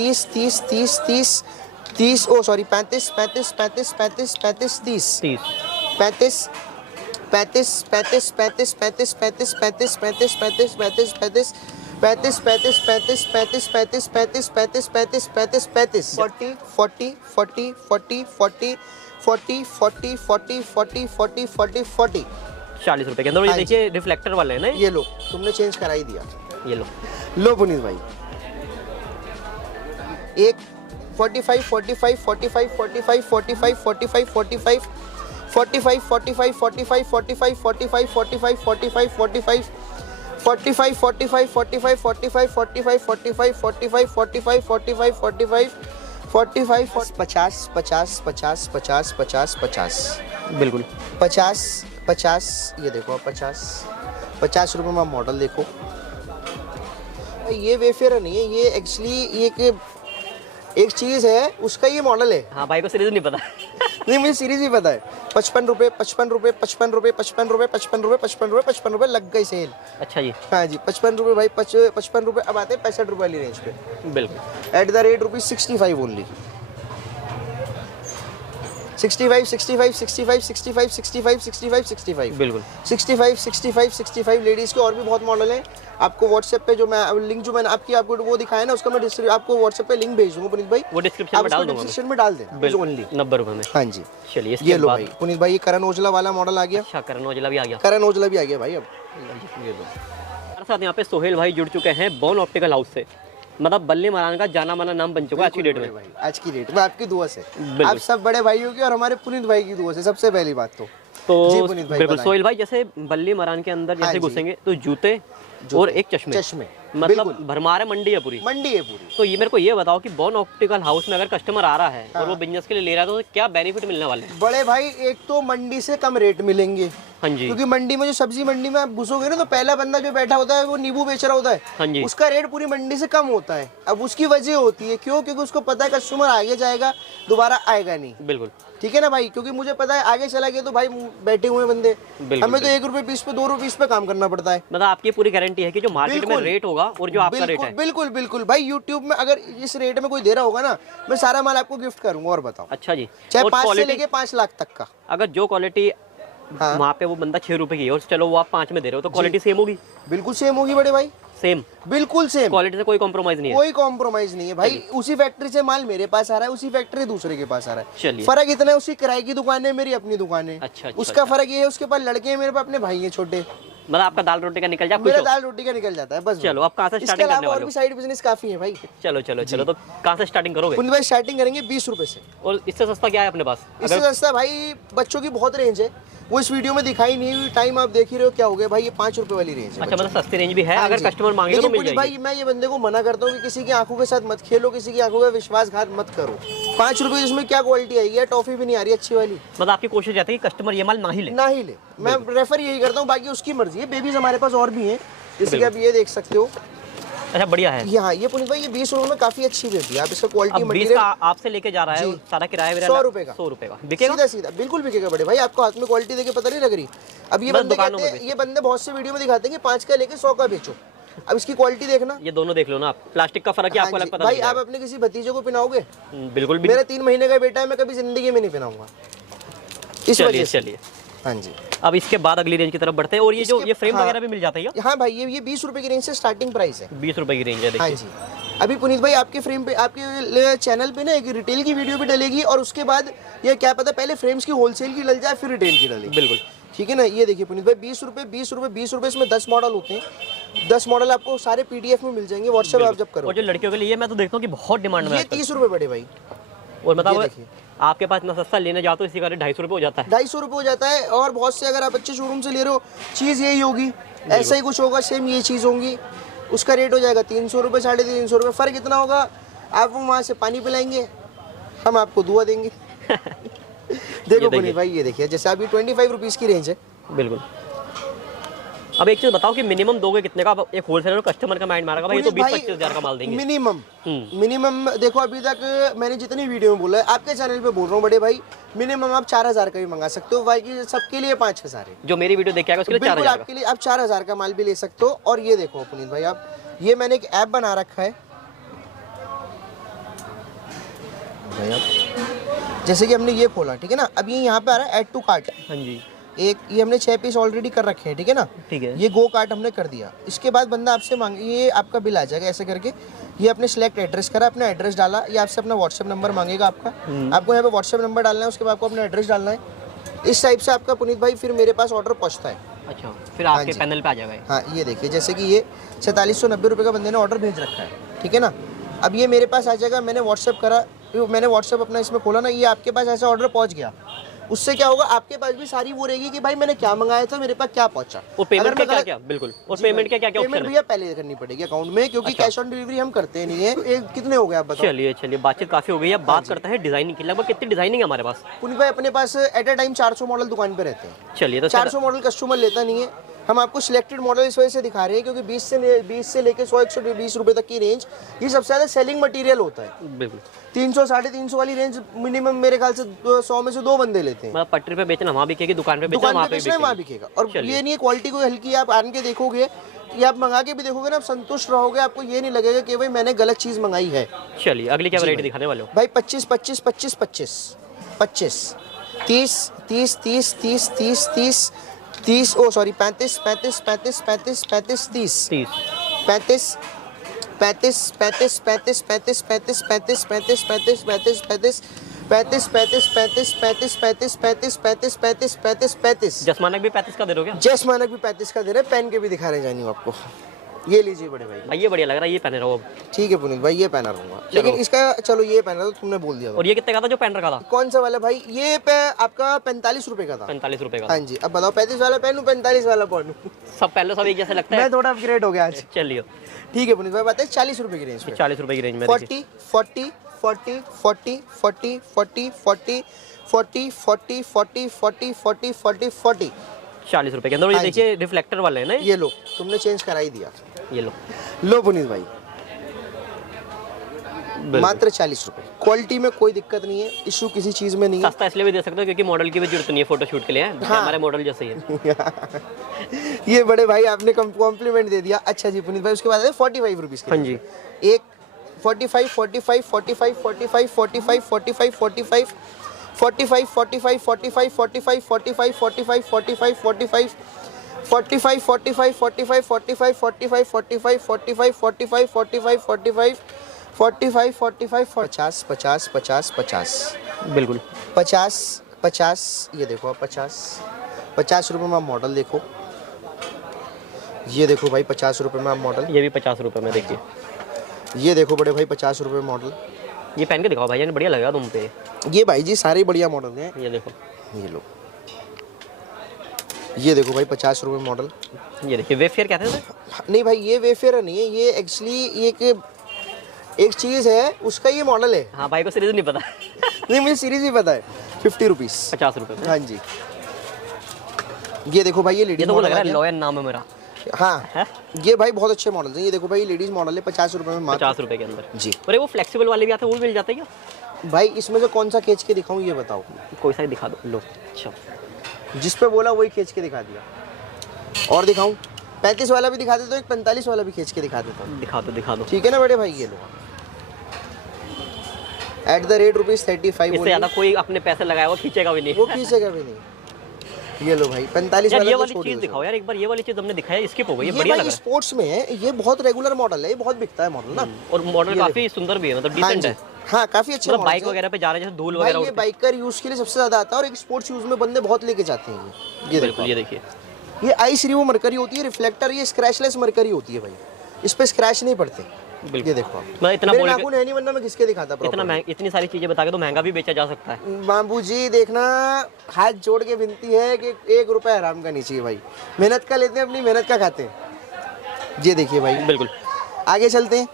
30 30 30 30 30 ओ sorry 35 35 35 35 35 30 35 35 35 35 35 35 35 35 35 35 35 35 35 35 35 35 35 35 35 35 40 40 40 40 40 40 40 40 40 40 40 40 40 रुपए के अंदर। ये देखिए रिफ्लेक्टर वाले हैं ना, ये लो तुमने चेंज करा ही दिया। ये लो पुनीत भाई एक 45 45 45 45 45 45 45 45 45 45 45 45 45 45 45 45 45 45 45 45 45 45 45 45 45 45 50 50 50 50 50 50 बिल्कुल 50 50 ये देखो 50 50 रुपये में मॉडल देखो। ये वेफेयर नहीं है, ये एक्चुअली एक चीज़ है, उसका ये मॉडल है। हाँ भाई को सीरीज नहीं पता। नहीं मुझे सीरीज ही पता है। 55 रुपये 55 रुपये 55 रुपये 55 रुपये 55 रुपये 55 रुपये 55 रुपये लग गई सेल। अच्छा जी, हाँ जी 55 रुपये भाई 55 रुपये। अब आते हैं 65 रुपये वाली रेंज पे। बिल्कुल @ ₹65 ओनली। 65 65 65 65 65 65 65 बिल्कुल 65 65 65 लेडीज़ के और भी बहुत मॉडल हैं। आपको व्हाट्सएप पे जो मैं लिंक जो मैंने आपको वो दिखाया ना, उसका मैं आपको व्हाट्सएप पे लिंक भेज दूंगा पुनीत भाई, वो डिस्क्रिप्शन में डाल दूंगा। डिस्क्रिप्शन में डाल दें ओनली 90 रुपए में। हाँ जी चलिए ये लो भाई पुनीत भाई, ये करण ओजला वाला मॉडल आ गया। अच्छा करण औजला भी आ गया, करण ओजला भी आ गया भाई। अब ये लो। हमारे साथ यहाँ पे सोहेल भाई जुड़ चुके हैं बॉन ऑप्टिकल हाउस से, मतलब बल्ले महाराज का जाना माना नाम बन चुका है आज की डेट में। आज की डेट में आपकी दुआ से, आप सब बड़े भाइयों की और हमारे पुनीत भाई की दुआ से सबसे पहली बात तो बिल्कुल सोहेल भाई, जैसे बल्ली मरान के अंदर जैसे घुसेंगे तो जूते और एक चश्मे मतलब भरमार है, मंडी है पूरी। तो ये मेरे को ये बताओ कि बॉन ऑप्टिकल हाउस में अगर कस्टमर आ रहा है और वो बिजनेस के लिए ले रहा है तो क्या बेनिफिट मिलने वाले हैं? बड़े भाई एक तो मंडी से कम रेट मिलेंगे। हाँ जी, क्योंकि मंडी में जो सब्जी मंडी में आप घुसोगे ना, तो पहला बंदा जो बैठा होता है वो नींबू बेच रहा होता है। हाँ जी, उसका रेट पूरी मंडी से कम होता है। अब उसकी वजह होती है क्यों? क्योंकि उसको पता है कस्टमर आगे जाएगा, दोबारा आएगा नहीं। बिल्कुल ठीक है ना भाई, क्योंकि मुझे पता है आगे चला गया तो भाई बैठे हुए बंदे, हमें तो 1 रुपए पीस पे 2 रुपए पीस पे काम करना पड़ता है। मतलब आपकी पूरी गारंटी है कि जो मार्केट में रेट होगा और जो आपका रेट है। बिल्कुल बिल्कुल भाई, यूट्यूब में अगर इस रेट में कोई दे रहा होगा ना, मैं सारा माल आपको गिफ्ट करूंगा। और बताओ। अच्छा जी, चाहे 5 से लेके 5 लाख तक का। अगर जो क्वालिटी वहाँ पे वो बंदा 6 रुपए की है और चलो वो आप 5 में दे रहे हो तो क्वालिटी सेम होगी? बिल्कुल सेम होगी बड़े भाई, सेम, बिल्कुल सेम। क्वालिटी से कोई कॉम्प्रोमाइज नहीं है, कोई कॉम्प्रोमाइज नहीं है भाई। उसी फैक्ट्री से माल मेरे पास आ रहा है, उसी फैक्ट्री दूसरे के पास आ रहा है। चलिए फर्क इतना है, उसकी किराए की दुकान है, मेरी अपनी दुकान है। अच्छा, उसका फर्क ये है, उसके पास लड़के हैं, मेरे पास अपने भाई हैं छोटे। मतलब आपका दाल रोटी का निकल जाए, मेरा दाल रोटी का निकल जाता है बस। चलो आप कहाँ से स्टार्टिंग करने वाले हो? और भी साइड बिजनेस काफी है भाई। चलो तो कहाँ से स्टार्टिंग करोगे? पुनीत भाई स्टार्टिंग करेंगे 20 रुपए से। और इससे सस्ता क्या है अपने पास? इससे सस्ता भाई बच्चों की बहुत रेंज है, वो इस वीडियो में दिखाई नहीं हुई। टाइम आप देख ही रहे हो क्या हो गया भाई, ये 5 रुपए वाली रेंज है। अच्छा मतलब सस्ती रेंज भी है, अगर कस्टमर मांगे तो मिल जाएगी। भाई मैं ये बंदे को मना करता हूँ कि किसी की आंखों के साथ मत खेलो, किसी की आंखों का विश्वासघात मत करो। 5 रुपए इसमें क्या क्वालिटी आएगी? टॉफी भी नहीं आ रही अच्छी वाली। मतलब आपकी कोशिश रहती है कि कस्टमर ये माल ना ही ले। मैं रेफर यही करता हूँ, बाकी उसकी मर्जी है। बेबीज हमारे पास और भी हैं, जैसे कि आप ये देख सकते हो। अच्छा बढ़िया है। यहाँ ये पुनीत भाई ये 20 रुपए में काफी अच्छी बेबी है। आप इसका क्वालिटी मटेरियल आपसे लेके जा रहा है, सारा किराया 100 रुपए का। 100 रुपए का बिकेगा? सीधा बिल्कुल बिकेगा बड़े भाई, आपको हाथ में क्वालिटी देके पता नहीं लग रही। अब ये बंदे कहते हैं, ये बंदे बहुत से वीडियो में दिखाते हैं कि 5 का लेके 100 का बेचो। अब इसकी क्वालिटी देखना, ये दोनों देख लो ना आप, प्लास्टिक का फर्क है आपको अलग पता भाई। आप अपने किसी भतीजे को पहनाओगे? बिल्कुल। मेरा 3 महीने का बेटा है, मैं कभी जिंदगी में नहीं पहनाऊंगा इस वजह से। चलिए हाँ जी, अब इसके बाद अगली रेंज की तरफ बढ़ते हैं। और ये जो ये फ्रेम वगैरह भी मिल जाता है? हाँ भाई, ये 20 रुपए की रेंज से स्टार्टिंग प्राइस है। 20 रुपए की रेंज है। हाँ जी। अभी पुनीत भाई आपके फ्रेम पे, आपके चैनल पे ना एक रिटेल की वीडियो भी डलेगी, और उसके बाद ये क्या पता पहले फ्रेम्स की होलसेल की डल जाए फिर रिटेल की डलेगी। बिल्कुल ठीक है ना। ये देखिए पुनीत भाई 20 रुपए 20 रुपए 20 रुपए, इसमें 10 मॉडल होते हैं। 10 मॉडल आपको सारे PDF में मिल जाएंगे, व्हाट्सएप आप जब करो। और जो लड़कियों के लिए मैं तो देखता हूँ कि बहुत डिमांड में ये 30 रुपए बड़े भाई। और मतलब आपके पास इतना सस्ता लेने जाओ तो इसी का 250 रुपए हो जाता है। 250 रुपए हो जाता है। और बहुत से अगर आप अच्छे शोरूम से ले रहे हो, चीज़ यही होगी, ऐसा ही कुछ होगा, सेम ये चीज़ होंगी, उसका रेट हो जाएगा 300 रुपये 350 रुपये। फ़र्क इतना होगा, आप वहाँ से पानी पिलाएंगे, हम आपको दुआ देंगे। देखो पुनीत भाई ये देखिए, जैसे अभी 25 रुपीज़ की रेंज है। बिल्कुल। अब एक चीज बताओ कि मिनिमम दोगे कितने का? एक होलसेलर कस्टमर का माइंड मारेगा भाई तो 20-25 हज़ार का माल देंगे मिनिमम। देखो अभी तक मैंने जितनी वीडियो में बोला है, आपके चैनल पे बोल रहा हूँ बड़े भाई, मिनिमम आप 4000 का भी मंगा सकते हो। बाकी सबके लिए 5000 है। जो मेरी वीडियो देखेगा उसके लिए 4000 आपके लिए, आप 4000 का माल भी ले सकते हो। और ये देखो पुनीत भाई, आप ये मैंने एक ऐप बना रखा है, भाई आप, जैसे कि हमने ये खोला, ठीक है ना, अब ये यहाँ पे आ रहा है ऐड टू कार्ट। हाँ जी, एक ये हमने 6 पीस ऑलरेडी कर रखे हैं, ठीक है ना, ठीक है। ये गो कार्ट हमने कर दिया। इसके बाद बंदा आपसे मांगे, ये आपका बिल आ जाएगा ऐसे करके, ये अपने सिलेक्ट एड्रेस करा, अपना एड्रेस डाला, ये आपसे अपना व्हाट्सएप नंबर मांगेगा आपका, आपको यहाँ पे व्हाट्सएप नंबर डालना है, उसके बाद आपको अपना एड्रेस डालना है। इस टाइप से आपका पुनीत भाई फिर मेरे पास ऑर्डर पहुँचता है। अच्छा, फिर आपके पैनल पे आ जाएगा। हाँ, ये देखिए, जैसे कि ये 4790 रुपये का बंदे ने ऑर्डर भेज रखा है, ठीक है ना। अब ये मेरे पास आ जाएगा, मैंने व्हाट्सएप करा, मैंने व्हाट्सएप अपना इसमें खोला ना, ये आपके पास ऐसा ऑर्डर पहुंच गया। उससे क्या होगा, आपके पास भी सारी वो रहेगी कि भाई मैंने क्या मंगाया था, मेरे पास क्या पहुंचा। और पेमेंट का क्या क्या, बिल्कुल, और पेमेंट क्या क्या पेमेंट भैया पहले करनी पड़ेगी अकाउंट में, क्योंकि कैश ऑन डिलीवरी हम करते नहीं है। कितने हो गए आप बताओ? चलिए बातचीत काफी हो गई। अब बात करते हैं डिजाइनिंग की। लगभग कितनी डिजाइनिंग है हमारे पास? पुनीत भाई अपने पास एट ए टाइम 400 मॉडल दुकान पे रहते हैं। चलिए, तो 400 मॉडल कस्टमर लेता नहीं है, हम आपको सिलेक्टेड मॉडल इस वजह से दिखा रहे हैं क्योंकि 20 से लेकर 100-120 रुपए तक की रेंज, ये सबसे ज़्यादा सेलिंग मटेरियल होता है। बिल्कुल 300-350 वाली रेंज मिनिमम मेरे ख्याल से 100 में से 2 बंदे लेते हैं। मतलब पटरी पे बेचना वहाँ बिकेगी, दुकान पे बेचना वहाँ बिकेगा। और ये नहीं है क्वालिटी को हल्की, आप आन के देखोगे या आप मंगा के भी देखोगे ना, आप संतुष्ट रहोगे, आपको ये नहीं लगेगा कि भाई मैंने गलत चीज मंगाई है। चलिए, अगली क्या वैरायटी दिखाने वाले हो भाई? 25 25 25 25 25 30 30 30 30 30 30 30 ओ सॉरी 35 35 35 35 35 30 35 35 35 35 35 35 35 35 35 35 35 35 35 35 35 35 35 35 35 35 35। जसमानक भी 35 का दे रहे हो क्या? जसमानक भी 35 का दे रहे हैं, पहन के भी दिखा रहे जानी आपको। ये लीजिए बड़े भाई। भाई ये बढ़िया लग रहा है, ये पहने रहो अब। ठीक है पुनीत भाई, ये पहना रहूंगा, लेकिन इसका चलो ये पहना तो तुमने बोल दिया। और ये कितने का था जो पहन रखा था? कौन सा वाला भाई? ये पे आपका 45 रुपए का था। 45 रुपए का? हाँ जी। अब बताओ 35 वाला पहनूं 45 वाला पहनूं? सब पहले सब एक जैसा लगता है। मैं थोड़ा अपग्रेड हो गया आज। चलिए ठीक है पुनीत भाई, बताइए 40 रुपए की रेंज में। 40 रुपए की रेंज में 40 40 40 40 40 40 40 40 40 40 40 40 40 40 40 रुपए के अंदर। ये देखिए रिफ्लेक्टर वाले हैं ना, ये लो, तुमने चेंज करा ही दिया। ये लो पुनीत भाई, मात्र 40 रुपए। क्वालिटी में कोई दिक्कत नहीं है, इशू किसी चीज में नहीं है। सस्ता इसलिए भी दे सकते हो क्योंकि मॉडल की भी जरूरत नहीं है, फोटोशूट के लिए है। हाँ। हमारे मॉडल जैसे ही है। ये बड़े भाई आपने कॉम्प्लीमेंट दे दिया। अच्छा जी पुनीत भाई, उसके बाद 45 रुपीज की। हाँ जी, एक 45 45 45 45 45 45 45 45 45 45 45 45 45 45 45 45 45 45 45 45 45 45 45 45 45 45 45 50 50 50 50 बिल्कुल 50 50। ये देखो आप 50 रुपए में आप मॉडल देखो। ये देखो भाई 50 रुपए में आप मॉडल। ये भी 50 रुपए में देखिए। ये देखो बड़े भाई 50 रुपए मॉडल। ये पहन के दिखाओ भाई, बढ़िया लगेगा तुम पे। ये भाई जी सारे बढ़िया मॉडल हैं। ये देखो, ये लो, ये देखो भाई 50 रुपए मॉडल। ये देखिए वेफेयर कहते हैं नहीं भाई, ये वेफेयर नहीं है, ये एक्चुअली एक चीज है, उसका ये मॉडल है। हाँ भाई को सीरीज नहीं पता। नहीं मुझे सीरीज ही पता है। 50 रुपीज, 50 रुपए। हाँ जी। ये देखो भाई, ये लेडीज मॉडल लग रहा है, लॉयन नाम है मेरा। हाँ है? ये भाई बहुत अच्छे मॉडल हैं। ये देखो भाई लेडीज मॉडल है 50 रुपए में, 50 रुपए के अंदर जी। अरे वो फ्लेक्सिबल वाले भी आते हैं, वो मिल जाते हैं क्या भाई? इसमें से कौन सा खींच के दिखाऊं ये बताओ? कोई सा दिखा दो। लो, अच्छा जिस पे बोला वही खींच के दिखा दिया। और दिखाऊं? 35 वाला भी दिखा देता हूँ, एक 45 वाला भी खींच के दिखा देता हूँ। दिखा दो। ठीक है ना बड़े भाई? ये लो @35। इससे ज्यादा कोई अपने पैसे लगाया वो खींचेगा भी नहीं। वो खींचेगा भी नहीं। ये लो भाई 45 वाला। ये वाली चीज दिखाओ यार एक बार। ये वाली चीज हमने दिखाया, स्किप हो गई। ये बढ़िया लग रहा है। स्पोर्ट्स में है, ये बहुत रेगुलर मॉडल है, ये बहुत बिकता है मॉडल ना। और मॉडल काफी सुंदर भी है, मतलब डिसेंट है। हाँ काफी अच्छा। मतलब बाइक वगैरह पे जा रहे हैं, जैसे धूल वगैरह ये बाइकर यूज के लिए सबसे ज्यादा आता है, और एक स्पोर्ट्स यूज में बंदे बहुत लेके जाते हैं। ये देखो, ये देखिए, ये आइस रिमूव मरकरी होती है, रिफ्लेक्टर ये स्क्रैचलेस मरकरी होती है भाई, इस पे स्क्रैच नहीं पड़ते। ये देखो आप, मैं इतना बोल के नहीं, वरना मैं किसके दिखाता। इतनी सारी चीजें बता के तो महंगा भी बेचा जा सकता है। बाबू जी देखना, हाथ जोड़ के विनती है कि 1 रुपया हराम का नहीं चाहिए भाई। मेहनत का लेते हैं, अपनी मेहनत का खाते हैं। ये देखिए भाई, बिल्कुल। आगे चलते हैं।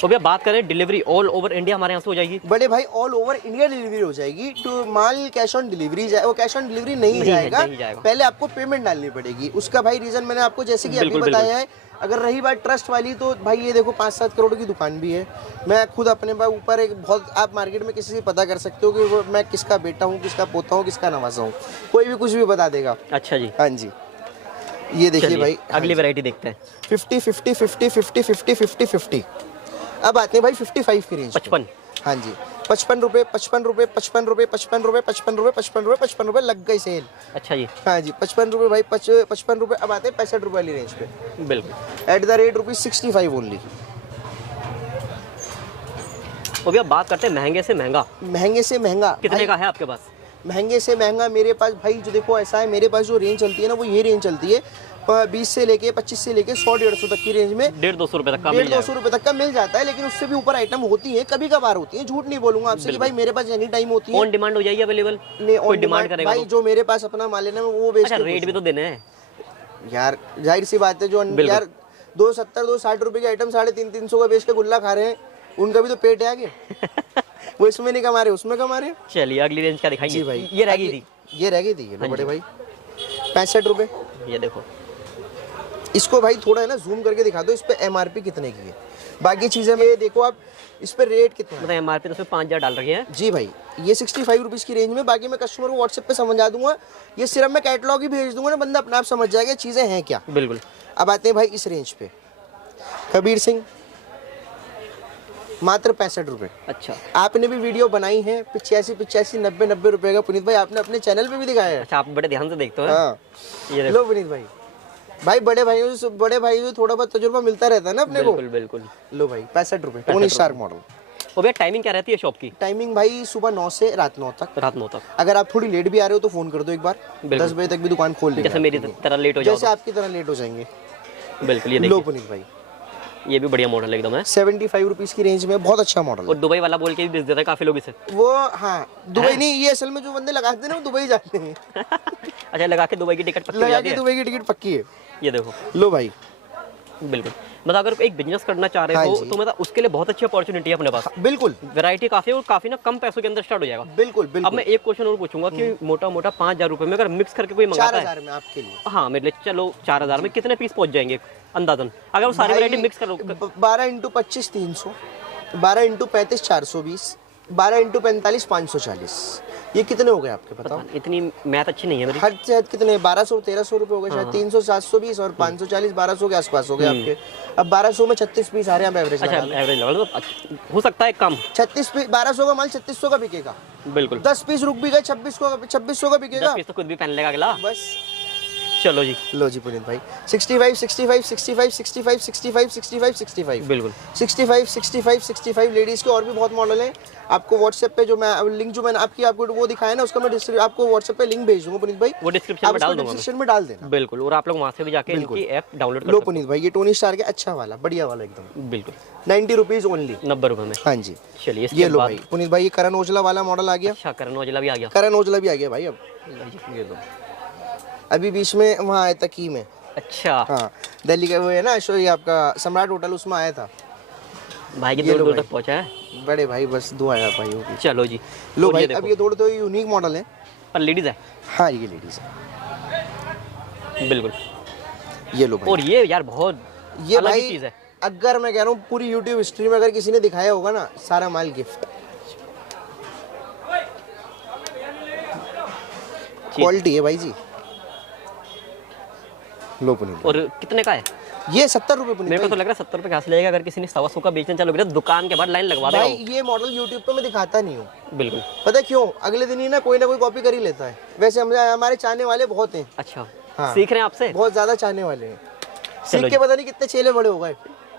तो भैया बात करें डिलीवरी ऑल ओवर इंडिया हमारे यहाँ से हो जाएगी? बड़े भाई ऑल ओवर इंडिया डिलीवरी हो जाएगी। तो माल कैश ऑन डिलीवरी वो कैश ऑन डिलीवरी नहीं जाएगा। पहले आपको पेमेंट डालनी पड़ेगी। उसका भाई रीजन मैंने आपको जैसे कि अभी बताया है। अगर रही बात ट्रस्ट वाली, तो भाई ये देखो 5-7 करोड़ की दुकान भी है। मैं खुद अपने ऊपर एक बहुत, आप मार्केट में किसी से पता कर सकते हो कि वो मैं किसका बेटा हूँ, किसका पोता हूँ, किसका नवासा हूँ, कोई भी कुछ भी बता देगा। अच्छा जी, हाँ जी। ये देखिए भाई, अगली वैरायटी देखते हैं। 50 50 50 50 50 50 50। अब आते हैं भाई 55 की रेंज। 55। हाँ जी, 55 रुपए, 55 रुपए, 55 रुपए, 55 रुपए, 55 रुपए, 55 रुपए, 55 रुपए, लग गई सेल। अच्छा जी। हाँ जी, 55 रुपए भाई, 55 रुपए। अब आते हैं 65 रुपए वाली रेंज पे। बिल्कुल। At the rate ₹65 only. तो भी अब बात करते हैं महंगे से महंगा। महंगे से महंगा कितने का है आपके पास? महंगे से महंगा मेरे पास भाई, जो देखो ऐसा है, मेरे पास जो रेंज चलती है ना, वो ये रेंज चलती है 20 से लेके 25 से लेके 100-150 तक की रेंज में। 150-200 रुपए तक का 150-200 रुपए तक का मिल जाता है, लेकिन उससे भी ऊपर आइटम होती है, कभी कभार होती है। झूठ नहीं बोलूंगा आपसे कि भाई मेरे पास एनी टाइम होती है। ऑन डिमांड हो जाएगी अवेलेबल? कोई डिमांड करेगा भाई, जो मेरे पास अपना माल है ना वो बेच। अच्छा, रेट भी तो देने हैं यार, जाहिर सी बात है। जो यार 270-260 रुपए की आइटम 350-300 का बेच के गुल्ला खा रहे हैं, उनका भी तो पेट है आगे। वो इसमें नहीं कमा रहे, उसमें कमा रहे। चलिए अगली रेंज क्या दिखाएंगे? जी भाई, ये रह गई थी, ये रह गई थी ये बड़े भाई, 65 रुपए। ये देखो, इसको भाई थोड़ा है ना जूम करके दिखा दो, इस पे एमआरपी कितने की है। बाकी चीजें में ये देखो आप, इस पे रेट कितना है। मतलब एमआरपी तो इसमें 5000 डाल रखी है। जी भाई, ये 65 रुपीज़ की रेंज में। बाकी मैं कस्टमर को व्हाट्सएप पे समझा दूंगा, ये सिर्फ मैं कैटलॉग ही भेज दूंगा ना, बंदा अपने आप समझ जाएगा चीज़ें हैं क्या। बिल्कुल। अब आते हैं भाई इस रेंज पे, कबीर सिंह, मात्र 65 रुपए। अच्छा, आपने भी वीडियो बनाई है 85, 90 रुपए का पुनीत भाई, आपने अपने चैनल पे भी दिखाया है। अच्छा, आप बड़े ध्यान से देखते हो। हाँ, ये लो पुनीत भाई, भाई बड़े भाइयों से थोड़ा बहुत तजुर्बा मिलता रहता है ना अपने को। बिल्कुल बिल्कुल। लो भाई, 65 रुपए, टोनी स्टार मॉडल। और भैया टाइमिंग क्या रहती है शॉप की? टाइमिंग भाई सुबह 9 से रात 9 तक। रात 9 तक। अगर आप थोड़ी लेट भी आ रहे हो तो फोन कर दो एक बार, 10 बजे तक भी दुकान खोल लेंगे। जैसे मेरी तरह लेट हो जाओ, जैसे आपकी तरह लेट हो जाएंगे। बिल्कुल। ये लो देखिए, पुनीत भाई, ये भी बढ़िया मॉडल एकदम है। 75 रुपीज़ की रेंज में, बहुत अच्छा मॉडल है। और दुबई वाला बोल के भी बेच देता है काफी लोग इसे। वो हाँ, दुबई नहीं, ये असल में जो बंदे लगाते हैं ना वो दुबई जाते हैं। अच्छा, लगा के दुबई की टिकट पक्की हो लगा जाती के है। दुबई की टिकट पक्की है। ये देखो, लो भाई, बिल्कुल। मतलब अगर एक बिजनेस करना चाह रहे हाँ हो जी। तो मतलब उसके लिए बहुत अच्छी अपॉर्चुनिटी है अपने पास। बिल्कुल वैरायटी काफी है और काफी ना कम पैसों के अंदर स्टार्ट हो जाएगा। बिल्कुल अब बिल्कुल। मैं एक क्वेश्चन और पूछूंगा कि मोटा मोटा 5000 रुपए में अगर मिक्स करके कोई मंगाता है, 4000 में आपके लिए। हाँ मेरे लिए, चलो 4000 में कितने पीस पहुंच जाएंगे अंदाजन, अगर वो सारी वैरायटी मिक्स करो? 12 × 25 300, 12 × 35 420, 12 × 45 540। ये कितने हो गए आपके, बताओ? इतनी मैथ अच्छी नहीं है मेरी। हर चीज कितने, 1200-1300 रुपए हो गए शायद। 300 720 और 540 1200 के आसपास हो गए आपके। अब 1200 में 36 पीस आ रहे हैं एवरेज। अच्छा, एवरेज लेवल तो हो सकता है कम। 36 पीस, 1200 का माल 3600 का बिकेगा। बिल्कुल। 10 पीस रुक भी गए 2600 का बिकेगा। 10 पीस तो खुद भी पहन लेगा अगला। बस। चलो जी, लो जी पुनीत भाई, 65 65 65 65 65 65 65 बिल्कुल 65 65 65 लेडीज के और भी बहुत मॉडल हैं। आपको व्हाट्सएप पे जो मैं लिंक जो मैंने आपको वो दिखाया ना, उसका मैं आपको व्हाट्सएप पे लिंक भेज दूंगा पुनीत भाई, वो डिस्क्रिप्शन में डाल दूंगा। डिस्क्रिप्शन में डाल देना। बिल्कुल, और आप लोग वहाँ से भी जाके इनकी ऐप डाउनलोड कर लो सकते पुनीत भाई, ये टोनी स्टार के अच्छा वाला, बढ़िया वाला एकदम, हो। बिल्कुल 90 रुपीज ओनली। 90 रुपए में। हाँ जी, चलिए, ये इसके लो बाद भाई पुनीत भाई, ये करण ओजला वाला मॉडल आ गया। अच्छा, करण औजला भी आ गया। करण ओजला भी आ गया भाई। अब ये लो, अभी बीच में वहाँ आया था की में। अच्छा, हाँ, दिल्ली का वो है ना शो, ये आपका सम्राट होटल, उसमें आया था भाई की ये दूर लो दूर भाई। तक पहुँचा है। बड़े भाई, बस दुआ है भाइयों की। चलो जी, लो और भाई, देखो, अब ये थोड़े तो यूनिक मॉडल है, पर लेडीज है। हाँ ये लेडीज है। बिल्कुल। ये लो भाई, और ये यार बहुत ये अलग ही भाई चीज है। अगर मैं कह रहा हूँ पूरी यूट्यूब हिस्ट्री में अगर किसी ने दिखाया होगा ना, सारा माल गिफ्ट। क्वालिटी है भाई जी। लो पुनीत, और कितने का है? ये 70 रुपए पुनीत मेरे को तो भाई। लग रहा है 70 रुपए कहाँ से लगेगा। अगर किसी ने 125 का बेचना चालू किया दुकान के बाद लाइन लगवा देगा भाई ये मॉडल यूट्यूब पे मैं दिखाता नहीं हूँ, वो। बिल्कुल। पता है क्यों? अगले दिन ही ना कोई कॉपी कर ही लेता है। वैसे हमारे चाहने वाले बहुत हैं। अच्छा, हाँ। सीख रहे हैं आपसे? बहुत ज्यादा चाहने वाले हैं, चलो सीख के पता नहीं कितने चेले बड़े हो गए।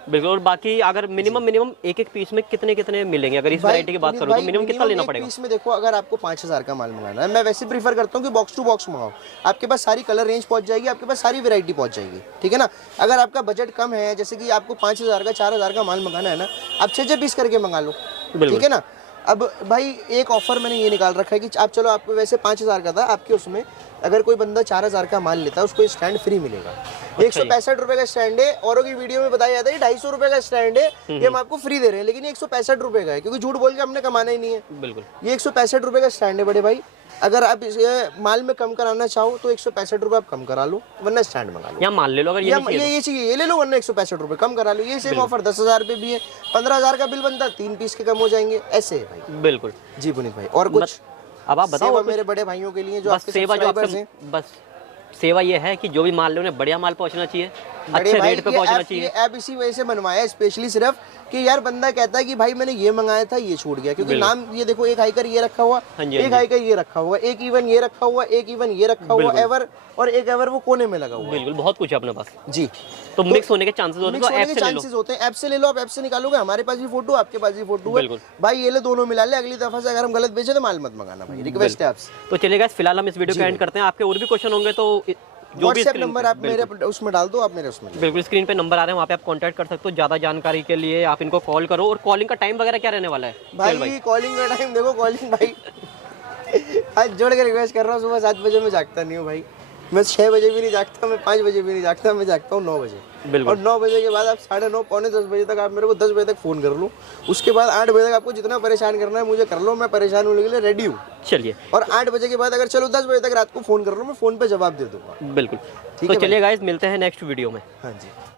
बिल्कुल। और बाकी अगर मिनिमम एक एक पीस में कितने कितने मिलेंगे? अगर इस वैरायटी की बात करो तो मिनिमम कितना लेना पड़ेगा? पीस में देखो, अगर आपको 5000 का माल मंगाना है, मैं वैसे प्रीफर करता हूँ कि बॉक्स टू बॉक्स मंगाओ। आपके पास सारी कलर रेंज पहुंच जाएगी, आपके पास सारी वैरायटी पहुंच जाएगी, ठीक है ना। अगर आपका बजट कम है, जैसे कि आपको 5000 का 4000 का माल मंगाना है ना, आप 6 पीस करके मंगा लो, ठीक है ना। अब भाई एक ऑफर मैंने ये निकाल रखा है कि आप चलो, आपको वैसे 5000 का था, आपके उसमें अगर कोई बंदा 4000 का माल लेता है, उसको स्टैंड फ्री मिलेगा। 165 रुपए का स्टैंड है, औरों की वीडियो में बताया जाता है 250 रुपए का स्टैंड है, ये हम आपको फ्री दे रहे हैं, लेकिन ये 165 रुपए का है, क्योंकि झूठ बोल के हमने कमाना ही नहीं है। बिल्कुल। ये 165 रुपए का स्टैंड है बड़े भाई। अगर आप इस माल में कम कराना चाहो तो 165 रुपए आप कम करा लो, वरना स्टैंड मंगा लो। या मान ले लो, अगर ये चाहिए ये ले लो, वरना 165 रुपए कम करा लो। ये सेम ऑफर 10,000 पे भी है, 15,000 का बिल बनता, 3 पीस के कम हो जाएंगे, ऐसे है भाई। बिल्कुल जी पुनीत भाई, और कुछ अब आप बताओ मेरे बड़े भाइयों के लिए जो बस सेवा जो आपसे, बस सेवा ये है कि जो भी माल ले उन्हें बढ़िया माल पहुंचना चाहिए, अच्छे रेट पे पहुंचना चाहिए। ऐप इसी वजह से बनवाया है स्पेशली, सिर्फ कि यार बंदा कहता है कि भाई मैंने ये मंगाया था ये छूट गया, क्योंकि नाम ये देखो एक हाइकर ये रखा हुआ, एक हाइकर ये रखा हुआ, एक इवन ये रखा हुआ, एक इवन ये रखा हुआ एवर, और एक एवर वो कोने में लगा हुआ। बिल्कुल, बहुत कुछ है अपने पास जी। तो मिक्स होने के चांसेस होते हैं, चांसेस होते हैं। ऐप से ले लो, आप ऐप से निकालोगे, हमारे पास भी फोटो, आपके पास भी फोटो है भाई, ये ले दोनों मिला ले, अगली दफा से अगर हम गलत भेजे तो माल मत मंगाना भाई, रिक्वेस्ट है आपसे। तो चलिए गाइस, फिलहाल हम इस वीडियो को एंड करते हैं। आपके और भी क्वेश्चन होंगे तो जो भी व्हाट्सएप नंबर आप मेरे उसमें डाल दो, आप मेरे उसमें बिल्कुल स्क्रीन पे नंबर आ रहे हैं, वहाँ पे आप कांटेक्ट कर सकते हो। ज़्यादा जानकारी के लिए आप इनको कॉल करो। और कॉलिंग का टाइम वगैरह क्या रहने वाला है भाई? कॉलिंग का टाइम देखो, कॉलिंग भाई आज जोड़ के रिक्वेस्ट कर रहा हूँ, सुबह 7 बजे मैं जागता नहीं हूँ भाई, मैं 6 बजे भी नहीं जागता, मैं 5 बजे भी नहीं जागता, मैं जागता हूँ 9 बजे। और 9 बजे के बाद आप 9:30 पौने 10 बजे तक आप मेरे को 10 बजे तक फ़ोन कर लो, उसके बाद 8 बजे तक आपको जितना परेशान करना है मुझे कर लो, मैं परेशान होने के लिए रेडी हूँ। चलिए, और 8 बजे के बाद अगर चलो 10 बजे तक रात को फ़ोन कर लो, मैं फ़ोन पे जवाब दे दूँगा। बिल्कुल। तो चलिए गाइस, मिलते हैं नेक्स्ट वीडियो में। हाँ जी।